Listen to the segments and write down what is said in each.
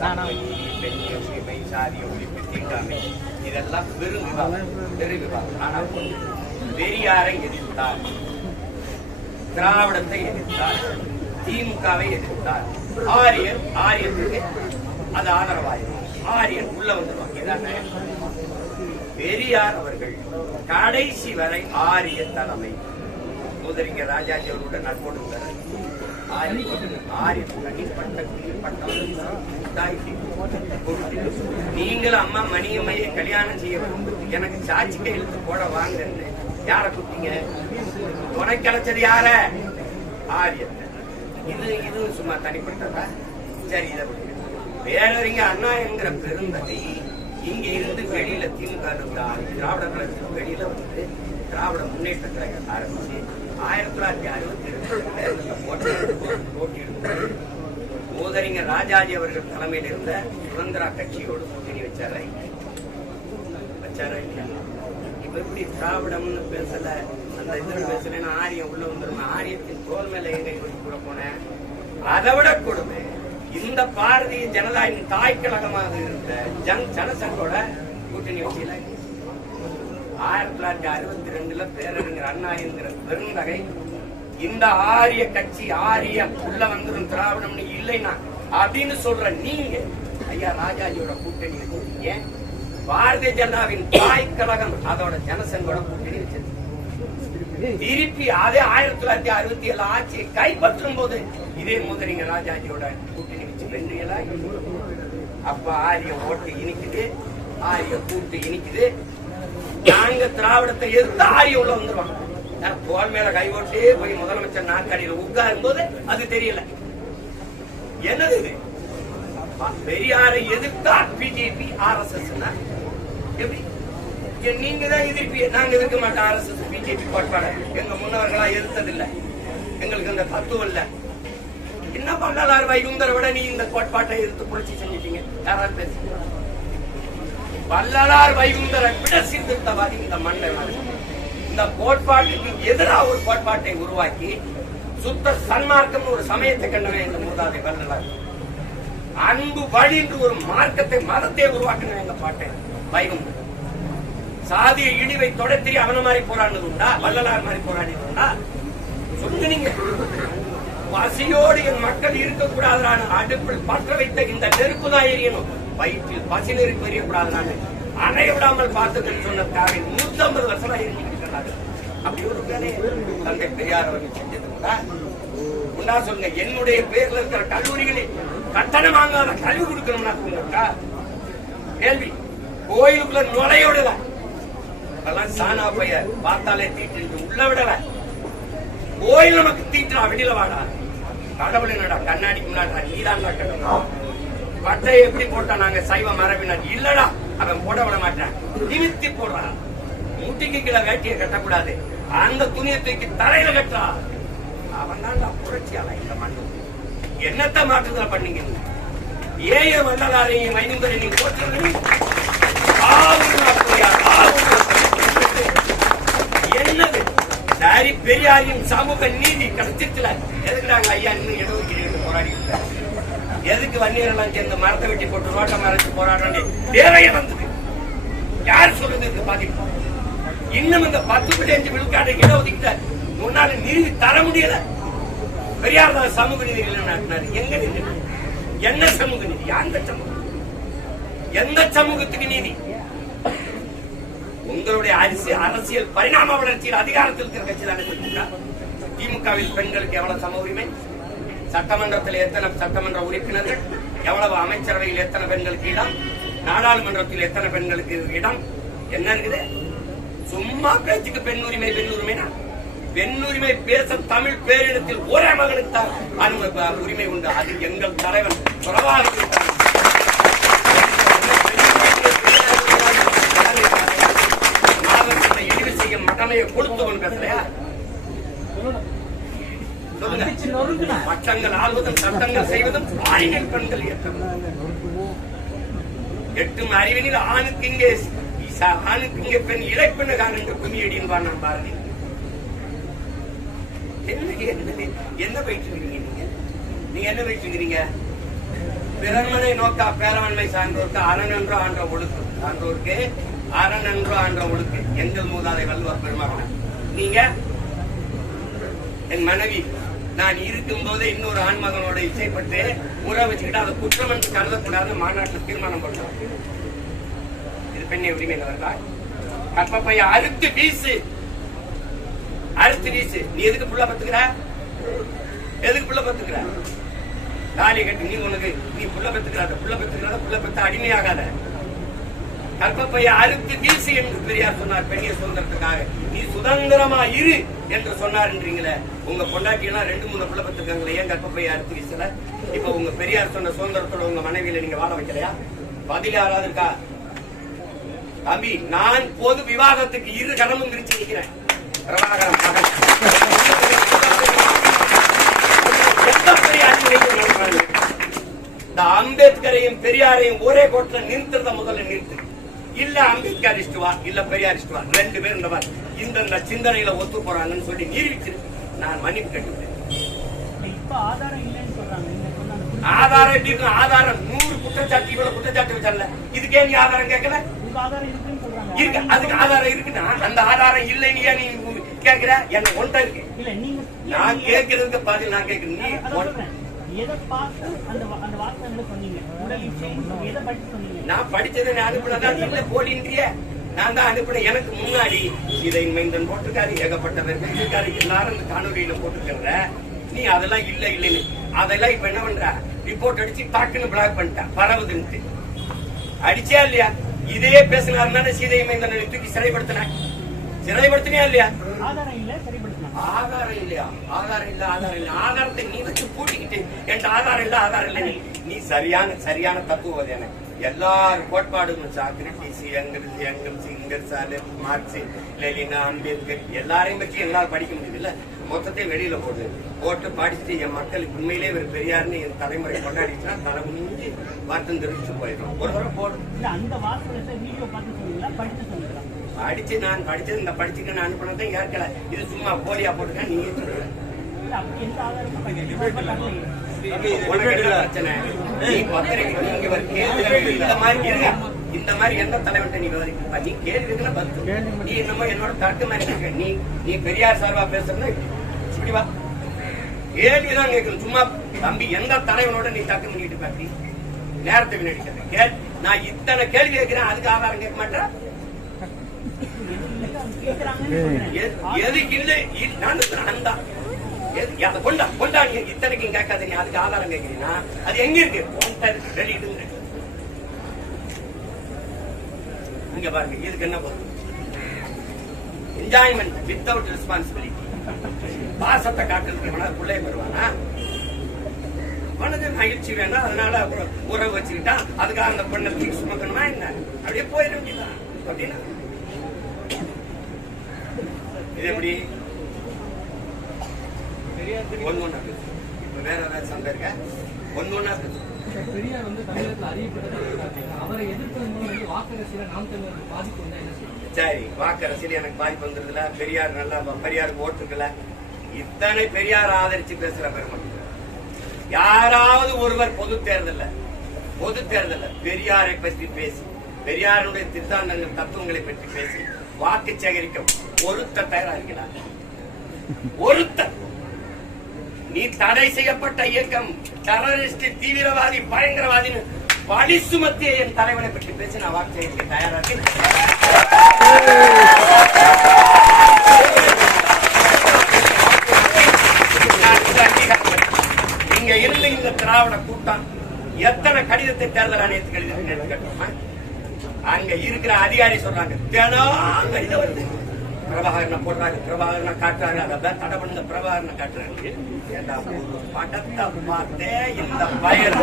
பெண் உரிமை, சாதிய உரிமை, தீண்டாமை இதெல்லாம் பெரும் விவாதம். ஆனால் பெரியாரை எதிர்த்தார், திராவிடத்தை எதிர்த்தார், திமுகவை எதிர்த்தார், ஆரியத்துக்கு அது ஆதரவாயிரும், ஆரியன் உள்ள வந்துருவாங்க. இதான் பெரியார் அவர்கள் கடைசி வரை ஆரிய தலைமை. முதலிங்க ராஜாஜி அவர்களுடன் நட்போடு நீங்களும் அம்மா மணியம்மையை கல்யாணம் செய்ய எனக்கு சாட்சி கையெழுத்து போட வாங்கன்னு யார கூப்பிட்டீங்க? உனக்கு கிடைச்சது யார? ஆரியத்தை. இது சும்மா தனிப்பட்டதா? சரி, இதை வேறறிங்க அண்ணா என்கிற பெருந்தகை இங்க இருந்து வெளியில திமுக திராவிட கழகத்துக்கு வெளியில வந்து திராவிட முன்னேற்ற கழகம் ஆரம்பிச்சு 1962 போட்டியிடும்போது மூதறிஞர் ராஜாஜி அவர்கள் தலைமையில் இருந்த சுதந்திரா கட்சியோடு கூட்டணி வச்சாரா இல்லையா? இப்ப எப்படி திராவிடம்னு பேசல, அந்த இதுல பேசலன்னா ஆரியம் உள்ள வந்துடும். ஆரியத்தின் தோல் மேல எங்க கூட போனேன். அதை விட கொடுமை, இந்த பாரதிய ஜனதாவின் தாய் கழகமாக இருந்த ஜனசங்கோட கூட்டணி வச்சில 1962 பேரறிஞர் அண்ணா என்கிற பெருந்தகை இந்த ஆரிய கட்சி ஆரியம் உள்ள வந்துடும் திராவிடம் இல்லைன்னா அப்படின்னு சொல்ற நீங்க ஐயா ராஜாஜியோட கூட்டணி வச்சிருக்கீங்க. பாரதிய ஜனதாவின் தாய் கழகம் அதோட ஜனசங்கோட கூட்டணி வச்சிருக்கு. திருப்பி அதே 1967 ஆட்சியை கைப்பற்றும் போது இதே முதலிங்க ராஜாஜியோட கூட்டணி வச்சு வென்றீங்களா? அப்ப ஆரிய ஓட்டு இனிக்குது, ஆரிய கூட்டு இனிக்குது. நாங்க திராவிடத்தை எதிர்த்து ஆரிய உள்ள வந்துருவாங்க. தோல் மேல கை ஓட்டே போய் முதலமைச்சர் நாற்காலியில் உட்காரும் போது அது தெரியல. என்னது இது? பெரியாரை எதிர்த்தா பிஜேபி RSS எப்படி? நீங்க தான் எதிர்ப்பீங்க, நாங்க எதிர்க்க மாட்டோம். RSS பிஜேபி கோட்பாடு எங்க முன்னவர்களா எதிர்த்ததில்லை, எங்களுக்கு அந்த தத்துவம் இல்ல. என்ன வள்ளலார் வைகுந்தரை விட நீ இந்த கோட்பாட்டை எதிர்த்து புரட்சி செஞ்சிட்டீங்க. யாராவது பேசுங்க. வள்ளலார் வைகுந்தரை விட சீர்திருத்தவாதி இந்த மண்டல இந்த கோட்பாட்டுக்கு எதிராக ஒரு கோட்பாட்டை உருவாக்கி சுத்த சன்மார்க்கம் ஒரு சமயத்தை கண்டவே இந்த மூதாதை வள்ளலார். அன்பு வழி என்று ஒரு மார்க்கத்தை மதத்தை உருவாக்கின எங்க பாட்டை வைகுந்தர். சாதிய இழிவை தொடர்த்தி அவன மாதிரி போராடினது உண்டா? வள்ளலார் மாதிரி போராடினது உண்டா? சொல்லுங்க. பசியோடு என் மக்கள் இருக்கக்கூடாதான அடுப்பில் பற்ற வைத்த இந்த நெருப்பு தான் எரியணும், வயிற்றில் பசி நெருப்பு எரியக்கூடாதான அணைய விடாமல் பார்த்ததுன்னு சொன்னதுக்காக 150 வருஷமா எரிஞ்சுக்கிட்டு அப்படி ஒரு வேலையை தந்தை பெரியார் அவர்கள் செஞ்சது உண்டா? சொல்லுங்க. என்னுடைய பேர்ல இருக்கிற கல்லூரிகளில் கட்டணம் வாங்காத கல்வி கொடுக்கணும்னா கேள்வி. கோயிலுக்குள்ள நுழைய விடல, அதெல்லாம் சானா பைய பார்த்தாலே தீட்டு உள்ள விடல. கோயில் நமக்கு தீட்டா வெளியில வாடா, கடவுள் என்னடா கண்ணாடிக்கு முன்னாடி நீதான் கட்டணும். பட்டையை எப்படி போட்டா நாங்க சைவ மரபினர் இல்லடா, அவன் போட விட மாட்டான், நிமித்தி போடுறான். முட்டிக்கு கீழே வேட்டியை கட்டக்கூடாது, அந்த துணியை தூக்கி தரையில கட்டா. அவன் தான் புரட்சியாள இந்த மண்ணு. என்னத்த மாற்றுதல் பண்ணீங்க? ஏய வள்ளலாரையும் வைகுந்தரை நீங்க போட்டு என்னது? சரி, பெரியாரின் சமூக நீதி கிடைச்சிட்டுல எதுக்குறாங்க ஐயா இன்னும் இடஒதுக்கீடு போராடி? எதுக்கு வன்னியரெல்லாம் சேர்ந்து மரத்தை வெட்டி போட்டு ரோட்டை மறைச்சு போராட தேவையை வந்தது? யார் சொல்றது? இந்த பாதிப்பு இன்னும் இந்த 10.5 விழுக்காடு இடஒதுக்கீட்ட முன்னால நிறுவி தர முடியல. பெரியார் தான் சமூக நீதி இல்லைன்னு எங்க நீதி? என்ன சமூக நீதி? அந்த சமூகம் எந்த சமூகத்துக்கு நீதி? உங்களுடைய அரசியல் பரிணாம வளர்ச்சியில் அதிகாரத்தில் இருக்கிற கட்சி தானே திமுகவில் பெண்களுக்கு எவ்வளவு சம உரிமை? சட்டமன்றத்தில் எத்தனை சட்டமன்ற உறுப்பினர்கள்? எவ்வளவு அமைச்சரவையில் எத்தனை பெண்களுக்கு இடம்? நாடாளுமன்றத்தில் எத்தனை பெண்களுக்கு இடம்? என்ன இருக்குது? சும்மா பேச்சுக்கு பெண் உரிமை பெண் உரிமைனா பெண் உரிமை பேச தமிழ் பேரிடத்தில் ஒரே மகனுக்கு தான் உரிமை உண்டு. அது எங்கள் தலைவன் இழிவு செய்யும் மடமையை கொடுத்தவன் பேசலையா? சொல்லுங்க. பட்சங்கள் ஆள்வதும் சட்டங்கள் செய்வதும் ஆண்கள் பெண்கள் இயக்கம். எட்டும் அறிவினில் ஆணுக்கு இங்கே பெண் இழைப்பெண்ணு காண குமியடின்னு நான் பாரதி. என்ன பயிற்சி நீங்க என்ன பயிற்சி பிறன்மனை நோக்கா பேரவன்மை சான்றோருக்கு அரணன்றோ ஆன்ற ஒழுக்கு சான்றோருக்கு அரணன்றோ ஆன்ற ஒழுக்கு எங்கள் மூதாதை வள்ளுவர் பெருமகன். நீங்க என் மனைவி நான் இருக்கும் போதே இன்னொரு ஆண்மகனோட இசைப்பட்டு உறவு வச்சுக்கிட்டு அதை குற்றம் என்று கருதக்கூடாதுன்னு மாநாட்டில் தீர்மானம் பண்றோம். இது பெண்ணை உரிமை கற்பப்பைய அறுத்து வீசு, அறுத்து வீசு. நீ எதுக்கு புள்ள பத்துக்கிற? எதுக்கு புள்ள பத்துக்கிற? தாலி கட்டி நீ உனக்கு நீ புள்ள பெத்துக்கிறாத, புள்ள பெத்துக்கிறாத, புள்ள பெத்த அடிமையாகாத. கற்பப்பைய அறுத்து வீசு என்று பெரியார் சொன்னார் பெண்ணிய சுதந்திரத்துக்காக. நீ சுதந்திரமா இரு என்று சொன்னார்ன்றீங்களே. உங்க பொண்டாட்டி எல்லாம் 2-3 புள்ள பெத்துக்காங்களே, ஏன் கற்பப்பைய அறுத்து வீசல? இப்ப உங்க பெரியார் சொன்ன சுதந்திரத்தோட உங்க மனைவியில நீங்க வாழ வைக்கலையா? பதில் யாராவது இருக்கா? தம்பி, நான் பொது விவாதத்துக்கு 2 கணமும் விரிச்சு நிற்கிறேன். பிரபாகரன் இந்த அம்பேத்கரையும் பெரியாரையும் ஒரே கோட்டில நிறுத்துறத முதல்ல நிறுத்து. இல்ல அம்பேத்கர் இஷ்டுவா, இல்ல பெரியார் இஷ்டுவா, 2 பேரும் இந்த சிந்தனையில ஒத்து போறாங்கன்னு சொல்லி நிரூபிச்சிருக்கு. நான் மன்னிப்பு கேட்டுக்கிறேன். ஆதாரம் எப்படி இருக்கும்? ஆதாரம் 100 குற்றச்சாட்டு இவ்வளவு குற்றச்சாட்டு வச்சால, இதுக்கே நீ ஆதாரம் கேட்கல? இருக்கு, அதுக்கு ஆதாரம் இருக்குன்னா அந்த ஆதாரம் இல்லை நீ கேக்குற? என்ன ஒன்றை இருக்கு. நான் கேட்கறதுக்கு பதில் நான் கேட்கிறேன். நான் படிச்சதை அனுப்பினதான் இல்ல போலின்றிய நான் தான் அனுப்பினேன். எனக்கு முன்னாடி இதை மைந்தன் போட்டிருக்காரு, ஏகப்பட்டவர் இருக்காரு, எல்லாரும் இந்த காணொலியில போட்டுக்கிற. நீ அதெல்லாம் இல்ல இல்லன்னு அதெல்லாம் இப்ப என்ன பண்ற? ரிப்போர்ட் அடிச்சு டாக்குன்னு பிளாக் பண்ணிட்டேன், பரவுதுன்ட்டு. அடிச்சா இல்லையா? இதே பேசினாருன்னா சீதை மைந்தனை தூக்கி சிறைப்படுத்தினா இல்லையா? ஆதாரம் இல்லையா? ஆதாரம் இல்ல. ஆதாரத்தை நீ வச்சு பூட்டிக்கிட்டு என் ஆதாரம் இல்ல நீ சரியான தத்துவம். எனக்கு எல்லாரும் கோட்பாடும் Socrates, Engels, Marx, Lenin, Ambedkar எல்லாரையும் பற்றி என்னால் படிக்க முடியுது இல்ல. மொத்தத்தை வெளியில போட்டு படிச்சுட்டு என் மக்களுக்கு உண்மையிலே ஒரு பெரியார்னு என் தலைமுறை கொண்டாடிச்சுன்னா தலை முடிஞ்சு வருத்தம் தெரிவிச்சு போயிடும். ஒரு தடவை போடும். அடிச்சு நான் படிச்சது இந்த படிச்சுக்க அனுப்பினதான் ஏற்கல. இது சும்மா போலியா போட்டுக்க நீங்க சொல்ற பிரச்சனை. நீ பத்திரிகை நீங்க இந்த மாதிரி எந்த தலைவன் நீ கேள்வி பத்து நீ என்னமோ என்னோட தட்டு மாதிரி இருக்க. நீ பெரியார் சார்பா பேசுறதுன்னா இப்படி வா, கேள்விதான் கேட்கணும். சும்மா தம்பி எந்த தலைவனோட நீ தட்டு பண்ணிட்டு பாத்தி நேரத்தை வினடிக்கிறேன். நான் இத்தனை கேள்வி கேட்கிறேன், அதுக்கு ஆதாரம் கேட்க மாட்டேன். எதுக்கு இல்லை அந்த கொண்டா நீ இத்தனைக்கும் கேட்காத. நீ அதுக்கு ஆதாரம் கேட்கிறீங்கன்னா அது எங்க இருக்கு? வெளியிட்டு இங்க பாருங்க. இதுக்கு என்ன போதும்? Enjoyment without responsibility. பாசத்தை காட்டுறதுக்கு பிள்ளைய பெறுவானா? மனது மகிழ்ச்சி வேணும், அதனால அப்புறம் உறவு வச்சுக்கிட்டா அதுக்காக அந்த பெண்ணை தூக்கி சுமக்கணுமா என்ன? அப்படியே போயிட வேண்டியதான். அப்படின்னா இது எப்படி ஒன்னொன்னா பேசு. இப்ப வேற ஏதாவது சண்டை இருக்க? ஒன்னொன்னா பேசு. பெரியார் தமிழகத்தில் அறியப்பட்டது. அவரை எதிர்ப்பதன் மூலம் வாக்கரசியல நாம் தமிழர் பாதிப்பு வந்தா என்ன செய்யும்? சரி, வாக்கரசியல் எனக்கு பாதிப்பு வந்துருதுல. பெரியார் நல்லா பெரியாருக்கு ஓட்டுக்கல. இத்தனை பெரியார் ஆதரிச்சு பேசுற பெருமை யாராவது ஒருவர் பொது தேர்தல்ல பெரியாரை பற்றி பேசி பெரியாருடைய சித்தாந்தங்கள் தத்துவங்களை பற்றி பேசி வாக்கு சேகரிக்க ஒருத்தர் தயாராகிறார். ஒருத்தர். நீ தடை செய்யப்பட்ட இயக்கம் டெரரிஸ்ட், தீவிரவாதி, பயங்கரவாதி பழி சுமத்திய என் தலைவனை பற்றி பேசி நான் வாக்கு சேகரிக்க தயாராக. நீங்க இருந்து இந்த திராவிட கூட்டம் எத்தனை கடிதத்தை தேர்தல் ஆணையத்துக்கு எழுதி அங்க இருக்கிற அதிகாரி சொல்றாங்க, தினம் கடிதம் வருது. பிரபாகரனை போடுறாங்க, பிரபாகரனை காட்டுறாங்க, அதான் தடை பண்ண பிரபாகரனை காட்டுறாங்க. படத்தை பார்த்தே இந்த பயன்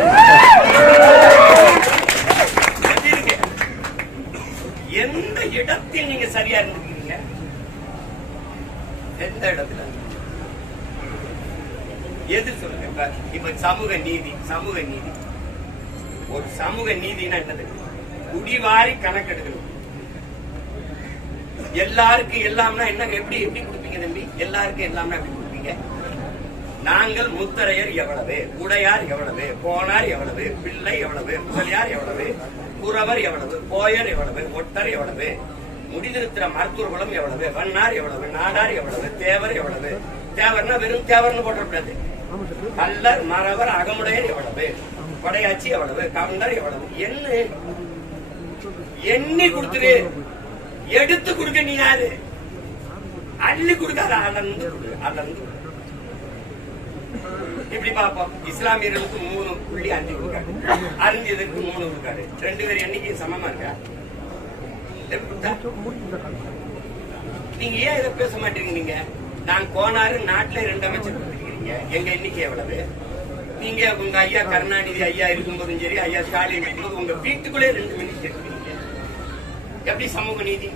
எந்த இடத்தில் நீங்க சரியா இருந்துக்கிறீங்க? எந்த இடத்துல? எது சொல்லுங்க. இப்ப சமூக நீதி ஒரு சமூக நீதினா என்னது? குடிவாரி கணக்கெடுக்கணும். எல்லாருக்கும் எல்லாம்னா என்ன? எப்படி கொடுப்பீங்க தம்பி? எல்லாருக்கும் எல்லாம்னா எப்படி கொடுப்பீங்க? நாங்கள் முத்தரையர் எவ்வளவு, உடையார் எவ்வளவு, கோனார் எவ்வளவு, பிள்ளை எவ்வளவு, முதலியார் எவ்வளவு, குறவர் எவ்வளவு, போயர் எவ்வளவு, ஒட்டர் எவ்வளவு, முடிதிருத்திர மருத்துவர்களும் எவ்வளவு, வண்ணார் எவ்வளவு, நாடார் எவ்வளவு, தேவர் எவ்வளவு. தேவர்னா வெறும் தேவர்னு போட்டக்கூடாது. கல்லர், மறவர், அகமுடையர் எவ்வளவு, கொடையாச்சி எவ்வளவு, கவுண்டர் எவ்வளவு, எண்ணி கொடுத்துரு. எடுத்து கொடுக்க நீ யாரு? அள்ளி கொடுக்காத, அளந்து கொடு, அளந்து கொடு. இப்படி பார்ப்போம். இஸ்லாமியர்களுக்கு 3.5 விழுக்காடு, அறிஞருக்கு 3 விழுக்காடு. 2 பேர் எண்ணிக்கை சமமா இருக்கா? நீங்க ஏன் இதை பேச மாட்டீங்க? நீங்க நான் கோனாரு நாட்டுல 2 அமைச்சர் கொடுத்துருக்கீங்க. எங்க எண்ணிக்கை எவ்வளவு? நீங்க உங்க ஐயா கருணாநிதி ஐயா இருக்கும்போதும் சரி, ஐயா ஸ்டாலின் இருக்கும்போது உங்க வீட்டுக்குள்ளே 2 மினிஸ்டர் இருக்கீங்க. எப்படி சமூக நீதி?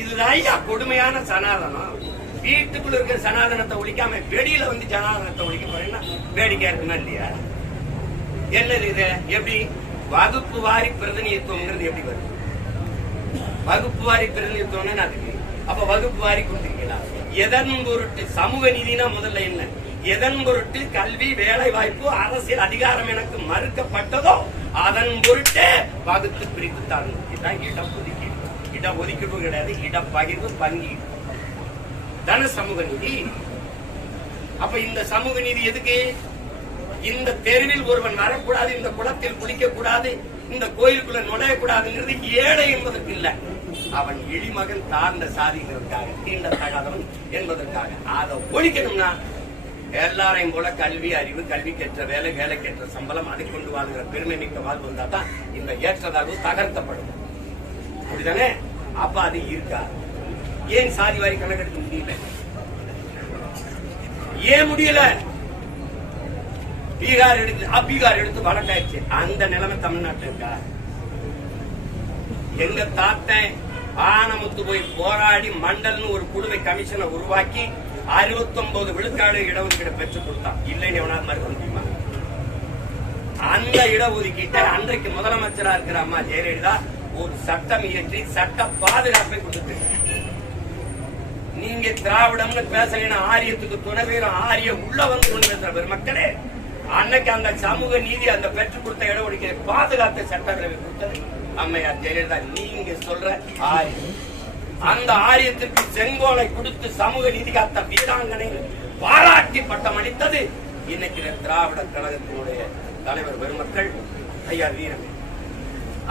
இதுதான் ஐயா கொடுமையான சனாதனம். வீட்டுக்குள்ள இருக்கிற சனாதனத்தை ஒழிக்காம வெளியில வந்து ஜனாதனத்தை ஒழிக்க போறேன்னா வேடிக்கையா இருக்குமா இல்லையா? என்னது இது? எப்படி வகுப்பு வாரி பிரதிநிதித்துவம்ங்கிறது எப்படி வருது? வகுப்பு வாரி பிரதிநிதித்துவம் அதுக்கு அப்ப வகுப்பு வாரி கொடுத்துருக்கீங்களா? எதன் பொருட்டு சமூக நீதினா முதல்ல என்ன? எதன் பொருட்டு கல்வி, வேலை வாய்ப்பு, அரசியல் அதிகாரம் எனக்கு மறுக்கப்பட்டதோ அதன் பொருட்டே வகுத்து பிரித்து தாங்க. இதுதான் இடஒதுக்கீடு. இடஒதுக்கீடு கிடையாது, இடப்பகிர்வு, பங்கீடு தான சமூக நீதி. அப்ப இந்த சமூக நீதி எதுக்கு? இந்த தெருவில் ஒருவன் வரக்கூடாது, இந்த குளத்தில் குளிக்க கூடாது, இந்த கோயிலுக்குள்ள நுழையக்கூடாதுங்கிறது ஏழை என்பதற்கு இல்ல, அவன் எளிமகன் தாழ்ந்த சாதிக்கிறதுக்காக, தீண்டத்தகாதவன் என்பதற்காக. அதை ஒழிக்கணும்னா எல்லாரையும் போல கல்வி, அறிவு, கல்விக்கேற்ற வேலை, வேலைக்கேற்ற சம்பளம், அதை கொண்டு வாழ்கிற பெருமை மிக்க வாழ்வு வந்தா தான் இந்த ஏற்றதாழ்வு தகர்க்கப்படும். அப்படிதானே? அப்ப அது இருக்கா? ஏன் சாதி வாரி கணக்கெடுக்க முடியல? ஏன் முடியல? பீகார் எடுத்து வழக்காயிடுச்சு. அந்த நிலைமை தமிழ்நாட்டில் இருக்கா? எங்க தாத்தன் ஆனமுத்து போய் போராடி மண்டல்னு ஒரு குழுவை கமிஷனை உருவாக்கி 69 விழுக்காடு இடஒதுக்கீடு பெற்றுக் கொடுத்தான். இல்லைன்னு எவனாவது மறுக்க முடியுமா? அந்த இடஒதுக்கீட்டை அன்றைக்கு முதலமைச்சரா இருக்கிற அம்மா ஜெயலலிதா ஒரு சட்டம் இயற்றி சட்ட பாதுகாப்பை கொடுத்து, நீங்க திராவிடம்னு பேசலைன்னா ஆரியத்துக்கு துணை வேறும் ஆரிய உள்ள வந்து கொண்டு பேசுற பெருமக்களே, அன்னைக்கு அந்த சமூக நீதி அந்த பெற்றுக் கொடுத்த இடஒதுக்கீடு பாதுகாத்த சட்டப்பேரவை கொடுத்தது அம்மையார் ஜெயலலிதா. நீங்க சொல்ற ஆரியம், அந்த ஆரியத்திற்கு செங்கோலை கொடுத்து சமூக நீதி காத்த வீராங்கனை பாராட்டி பட்டம் அளித்தது இன்னைக்கு திராவிட கழகத்தினுடைய தலைவர் பெருமக்கள் ஐயா வீரமே.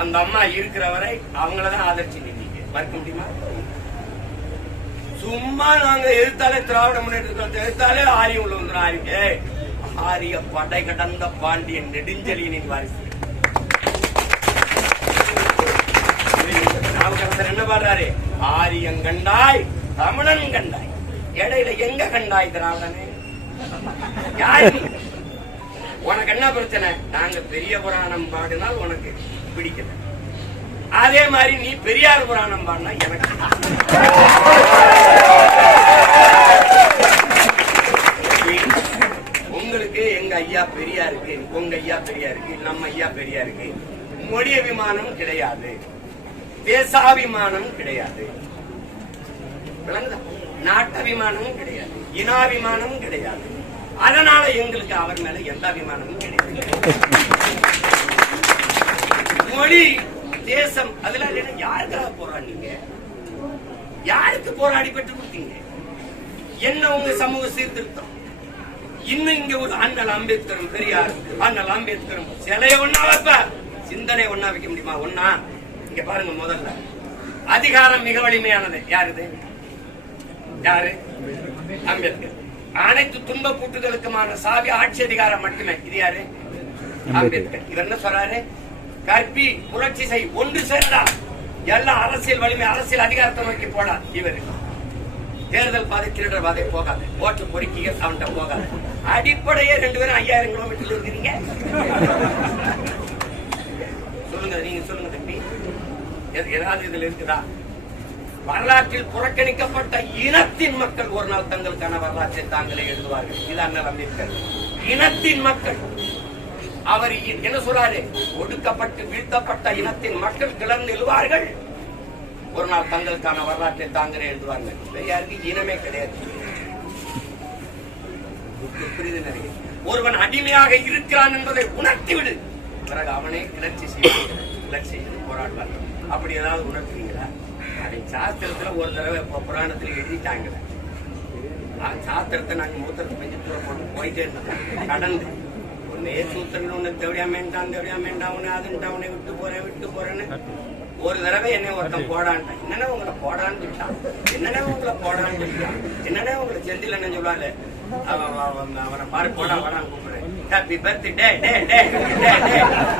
அந்த அம்மா இருக்கிற வரை அவங்களதான் ஆதரிச்சு நின்னீங்க. மறுக்க முடியுமா? சும்மா நாங்க எதிர்த்தாலே திராவிட முன்னேற்றத்தை எதிர்த்தாலே ஆரியம் உள்ள வந்து ஆரிய படை கடந்த பாண்டியன் நெடுஞ்செழியனின் வாரிசு. என்ன பாடுறாரு? ஆரியம் கண்டாய், தமிழன் கண்டாய், இடையில எங்க கண்டாய் திராவிடனே? யாரு? உனக்கு என்ன பிரச்சனை? நாங்க பெரிய புராணம் பாடினால் உனக்கு பிடிக்கல, அதே மாதிரி நீ பெரியார் புராணம் பாடினா எனக்கு. உங்களுக்கு எங்க ஐயா பெரியாருக்கு, உங்க ஐயா பெரியாருக்கு, நம்ம ஐயா பெரியாருக்கு மொழி அபிமானம் கிடையாது, தேசாபிமானம் கிடையாது, நாட்டபிமானமும் கிடையாது, இனாபிமானமும் கிடையாது. அதனால எங்களுக்கு அவர் மேல எந்த அபிமானமும் கிடையாது. மொழி, தேசம், அதுல யாருக்காக போராடினீங்க? யாருக்கு போராடி பெற்றுக் கொடுத்தீங்க? என்ன உங்க சமூக சீர்திருத்தம்? இன்னும் இங்க ஒரு அண்ணல் அம்பேத்கரும் பெரியார், அண்ணல் அம்பேத்கரும் சிலைய ஒன்னா வைப்ப, சிந்தனை ஒன்னா வைக்க முடியுமா? ஒன்னா? இங்க பாருங்க, முதல்ல அதிகாரம் மிக வலிமையானது யாருது? யாரு? அம்பேத்கர். அனைத்து துன்ப கூட்டுகளுக்குமான சாவி ஆட்சி அதிகாரம் மட்டுமே. இது யாரு? அம்பேத்கர். இவர் என்ன சொல்றாரு? கற்பி, புரட்சி செய், ஒன்று சேரடா, எல்லாம் அரசியல் வலிமை, அரசியல் அதிகாரத்தை நோக்கி போடா. இவர் தேர்தல் பாதை, திருடர் பாதை போகாது, ஓட்டு பொறுக்கிய அவன்கிட்ட போகாது. அடிப்படையே 2 பேரும் 5000 கிலோமீட்டர் இருக்கிறீங்க. சொல்லுங்க, நீங்க சொல்லுங்க தம்பி, ஏதாவது இதுல இருக்குதா? வரலாற்றில் புறக்கணிக்கப்பட்ட இனத்தின் மக்கள் ஒரு நாள் தங்களுக்கான வரலாற்றை தாங்களே எழுதுவார்கள். இது அண்ணல் அம்பேத்கர். இனத்தின் மக்கள். அவர் என்ன சொல்றாரு? ஒடுக்கப்பட்டு வீழ்த்தப்பட்ட இனத்தின் மக்கள் கிளர்ந்து எழுவார்கள், ஒரு நாள் தங்களுக்கான வரலாற்றை தாங்களே எழுதுவார்கள். யாருக்கு இனமே கிடையாது. புரிது நிறைய. ஒருவன் அடிமையாக இருக்கிறான் என்பதை உணர்த்திவிடு, பிறகு அவனே கிளர்ச்சி செய்து போராடுவார். அப்படி ஏதாவது உணர்த்துவீங்களா? அதை சாஸ்திரத்துல ஒரு தடவை இப்ப புராணத்துல எழுதிட்டாங்க. சாஸ்திரத்தை நாங்க மூத்தத்தை பெஞ்சு போட்டு போயிட்டே இருந்தோம். கடந்து ஒன்னே சூத்திரங்கள் ஒண்ணு தேவையா வேண்டாம் உன்னை அதுன்ட்டா உன்னை விட்டு போறேன்னு ஒரு தடவை என்ன ஒருத்தன் போடான்ட்டான். என்னன்னா உங்களை போடான்னு சொல்லிட்டான், என்னன்னா உங்களை போடான்னு சொல்லிட்டான், என்னன்னா உங்களை செந்தில் என்ன சொல்லுவாரு, அவனை பாரு போடா வாடான்னு கூப்பிடுறேன். ஹாப்பி பர்த்டே டே டே டே டே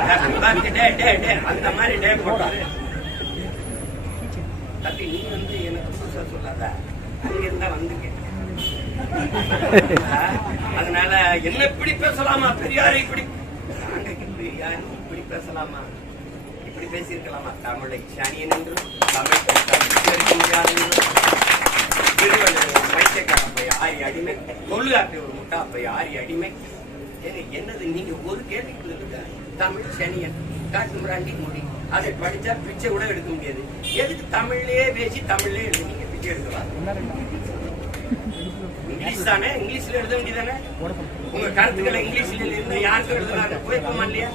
ஹாப்பி பர்த்டே டே டே அந்த மாதிரி டே போட்டாரு. தம்பி நீ வந்து எனக்கு புதுசா சொல்லாத, அங்கிருந்தா வந்துக்க. அதனால என்ன இப்படி பேசலாமா, பெரியார் இப்படி, நாங்க பெரியார் இப்படி பேசலாமா, இப்படி பேசியிருக்கலாமா? தமிழை சனியன் என்றும் தமிழ் இருக்க முடியாது என்றும் திருவள்ளுவர் வைத்தியக்கார போய் ஆரி அடிமை, தொல்காப்பி ஒரு முட்டா போய் ஆரி அடிமை. என்னது நீங்க ஒரு கேள்விக்குள்ள இருக்க தமிழ் சனியன் காட்டு முராண்டி மொழி, அதை படிச்சா பிச்சை கூட எடுக்க முடியாது. எதுக்கு தமிழ்லயே பேசி தமிழ்லயே எழுது, நீங்க பிச்சை எடுக்கலாம்? இங்கிலீஷ் தானே, இங்கிலீஷ்ல எழுத வேண்டியதானே? உங்க கருத்துக்களை இங்கிலீஷ்ல இருந்தா யாருக்கும் எழுதுறாங்க, குழப்பமா இல்லையா?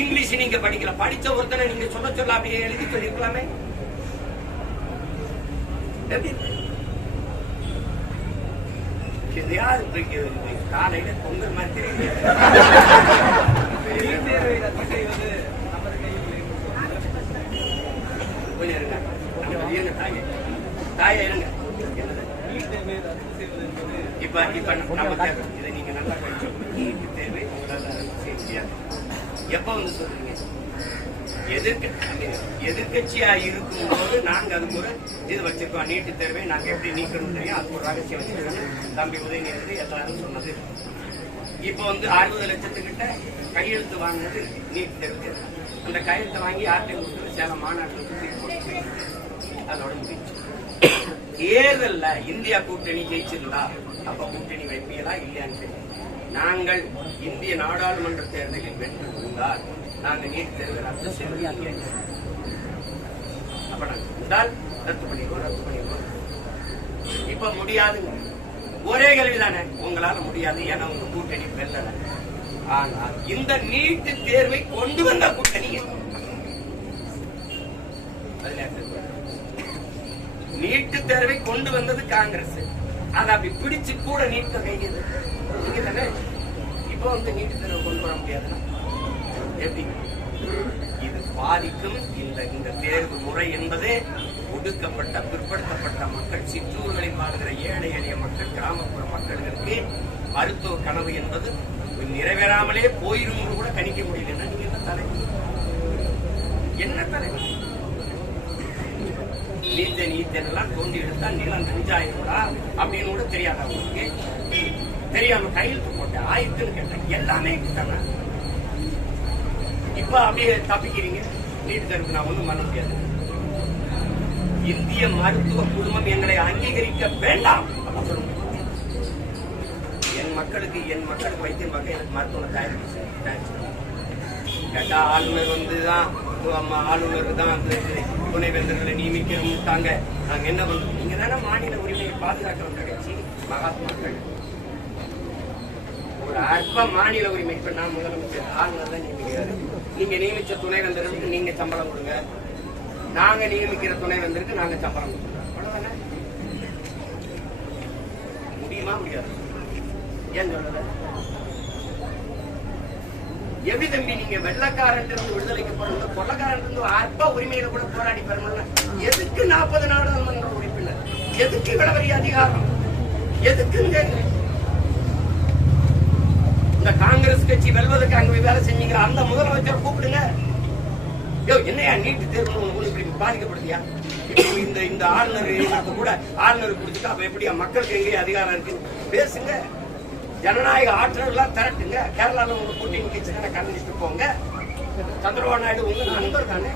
இங்கிலீஷ் நீங்க படிக்கல, படிச்ச ஒருத்தனை நீங்க சொல்ல அப்படியே எழுதி சொல்லிருக்கலாமே. காலையில பொங்கல் மாதிரி தெரியுது. கொஞ்சம் இருங்க தாய இருங்க. இப்ப நம்ம இதை நீங்க நல்லா படிச்சோம். நீட்டு தேர்வை உங்களால செய்ய முடியாது. எப்ப வந்து சொல்றீங்க? எதிர்கட்சியா இருக்கும் போது நாங்க அதுக்கு ஒரு இது வச்சிருக்கோம். நீட்டு தேர்வை நாங்க எப்படி நீக்கணும் தெரியும், அதுக்கு ஒரு ரகசியம் வச்சிருக்கோம். தம்பி உதயநிதி எல்லாரும் சொன்னது. இப்ப வந்து 60 லட்சத்துக்கிட்ட கையெழுத்து வாங்கினது நீட் தேர்வு. அந்த கையெழுத்தை வாங்கி யார்ட்டையும் கொடுத்து சேலம் மாநாட்டில் அதோட முடிச்சு. தேர்தல்ல இந்தியா கூட்டணி ஜெயிச்சிருந்தா அப்ப கூட்டணி வைப்பீங்களா இல்லையான்னு தெரியும். நாங்கள் இந்திய நாடாளுமன்ற தேர்தலில் வென்று இருந்தால் நாங்க நீட் தேர்தல் ரத்து செய்வோம். அப்ப நாங்க இருந்தால் ரத்து பண்ணிடுவோம். இப்ப முடியாதுங்க. ஒரே கேள்விதானே, உங்களால முடியாது, ஏன்னா உங்க கூட்டணி வெல்லல. ஆனா இந்த நீட்டு தேர்வை கொண்டு வந்த கூட்டணி, நீட்டு தேர்வை கொண்டு வந்தது காங்கிரஸ். அதை அப்படி பிடிச்சு கூட நீட்ட கைது நீங்க தானே. இப்ப வந்து நீட்டு தேர்வை கொண்டு வர முடியாதுன்னா எப்படி? இது பாதிக்கும். இந்த தேர்வு முறை என்பதே ஒடுக்கப்பட்ட பிற்படுத்தப்பட்ட மக்கள், சிற்றூர்களில் வாழ்கிற ஏழை எளிய மக்கள், கிராமப்புற மக்களுக்கு மருத்துவ கனவு என்பது நிறைவேறாமலே போயிரும் கூட கணிக்க முடியலன்னா நீங்க என்ன தலைவர்? என்ன தலைவர்? நீத்தெல்லாம் தோண்டி எடுத்தா நிலம் நெஞ்சாயிருந்தா அப்படின்னு கூட தெரியாத உங்களுக்கு. தெரியாம கையெழுத்து போட்ட ஆயிரத்துன்னு கேட்டேன், எல்லாமே தானே. இப்ப அப்படியே தப்பிக்கிறீங்க. நீட்டு தேர்வுக்கு நான் ஒண்ணும் பண்ண முடியாது. இந்திய மருத்துவ குழுமம் எங்களை அங்கீகரிக்க வேண்டாம். என் மக்களுக்கு வைத்தியம் பார்க்க எனக்கு மருத்துவ தயாரிப்பு கேட்டா ஆளுநர் வந்துதான், ஆளுநருக்கு தான் அந்த துணைவேந்தர்களை நியமிக்கிறாங்க. நாங்க என்ன பண்றோம்? நீங்க தானே மாநில உரிமையை பாதுகாக்கிற கட்சி மகாத்மாக்கள். ஒரு அற்ப மாநில உரிமை. இப்ப நான் முதலமைச்சர், ஆளுநர் தான் நியமிக்கிறாரு. நீங்க நியமிச்ச துணைவேந்தருக்கு நீங்க சம்பளம் கொடுங்க, நாங்க நியமிக்கிற துணைவேந்தருக்கு நாங்க சம்பளம் கொடுங்க. அவ்வளவுதானே. முடியுமா? முடியாது. ஏன் சொல்றது? எப்படி தம்பி நீங்க வெள்ளக்காரன் இருந்து விடுதலைக்கு போறது, கொள்ளக்காரன் இருந்து அற்ப உரிமையில கூட போராடி பெறணும்ல. எதுக்கு 40 நாடாளுமன்ற உறுப்பினர்? எதுக்கு இவ்வளவு பெரிய அதிகாரம்? எதுக்குங்க? இந்த காங்கிரஸ் கட்சி வெல்வதற்கு அங்க வேலை செஞ்சீங்க, அந்த முதலமைச்சர் கூப்பிடுங்க. என்னையா நீட்டு தேர்வு இப்படி பாதிக்கப்படுதியா? இந்த ஆளுநர் கூட ஆளுநர் கொடுத்துட்டு அப்ப எப்படியா மக்களுக்கு எங்கேயும் அதிகாரம் இருக்கு? பேசுங்க. ஜனநாயக ஆற்றலாம் திரட்டுங்க. கேரளால உங்க கூட்டணி கட்சி தானே கண்டிச்சு போங்க. சந்திரபாபு நாயுடு உங்க நண்பர் தானே.